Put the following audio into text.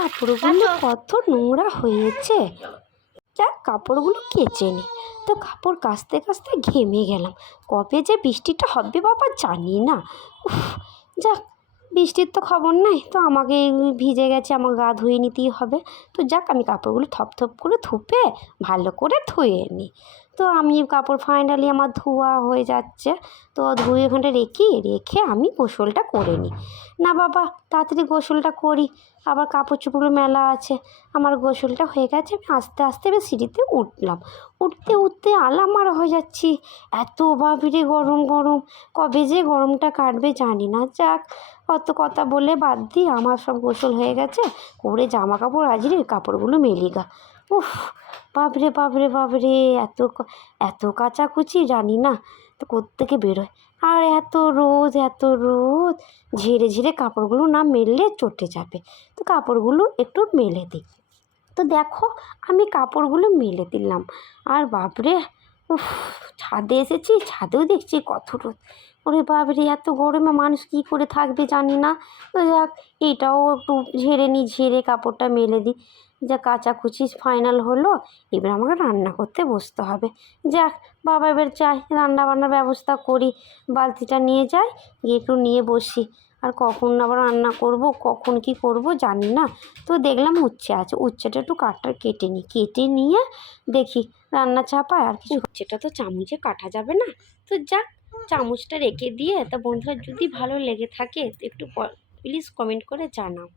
কাপড়গুলো কত নোংরা হয়েছে। যাক কাপড়গুলো কেচে নি। তো কাপড় কাচতে কাচতে ঘেমে গেলাম। কবে যে বৃষ্টিটা হবে বাবা জানি না। উফ যাক বৃষ্টির তো খবর নাই। তো আমাকে ভিজে গেছে আমাকে গা ধুয়ে নিতেই হবে। তো যাক আমি কাপড়গুলো থপ থপ করে থুপে ভালো করে ধুয়ে নিই তো আমি কাপড় ফাইনালি আমার ধোয়া হয়ে যাচ্ছে। তো ধুয়ে ওখানটা রেখি, রেখে আমি গোসলটা করে নিই। না বাবা, তাড়াতাড়ি গোসলটা করি। আবার কাপড় চোপড়গুলো মেলা আছে। আমার গোসলটা হয়ে গেছে, আমি আস্তে আস্তে এবার সিঁড়িতে উঠলাম। উঠতে উঠতে আলামার হয়ে যাচ্ছি। এত বাবরে গরম গরম। কবে যে গরমটা কাটবে জানি না। যাক, অত কথা বলে বাদ দিই আমার সব গোসল হয়ে গেছে। করে জামা কাপড় আজরে কাপড়গুলো মেলি গা। উফ বাবরে বাবরে বাবরে এত এত কাচাকুচি, জানি না তো কোত্থেকে বেরোয়? আর এত রোদ এত রোদ ঝেড়ে ঝেড়ে কাপড়গুলো না মেললে চটে যাবে। তো কাপড়গুলো একটু মেলে দিই। তো দেখো, আমি কাপড়গুলো মেলে দিলাম। আর বাপরে উফ, ছাদে এসেছি, ছাদেও দেখছি কত রোদ। ওরে বাপরে, এত গরমে মানুষ কী করে থাকবে জানি না। যাক এটাও একটু ঝেড়ে নিই, ঝেড়ে কাপড়টা মেলে দিই। যা কাচাকুচি ফাইনাল হলো, এবার আমাকে রান্না করতে বসতে হবে। যাক, বাবা এবার চাই রান্না বান্নার ব্যবস্থা করি। বালতিটা নিয়ে যাই, গিয়ে একটু নিয়ে বসি। আর কখন আবার রান্না করব, কখন কি করব জানি না। তো দেখলাম উচ্ছে আছে, উচ্ছেটা একটু কাটটা কেটে নিই, কেটে নিয়ে দেখি রান্না চাপায় আর কিছু। উচ্ছেটা তো চামচে কাটা যাবে না। তো যাক, চামচটা রেখে দিয়ে তা বন্ধুরা যদি ভালো লেগে থাকে, একটু প্লিজ কমেন্ট করে জানাও।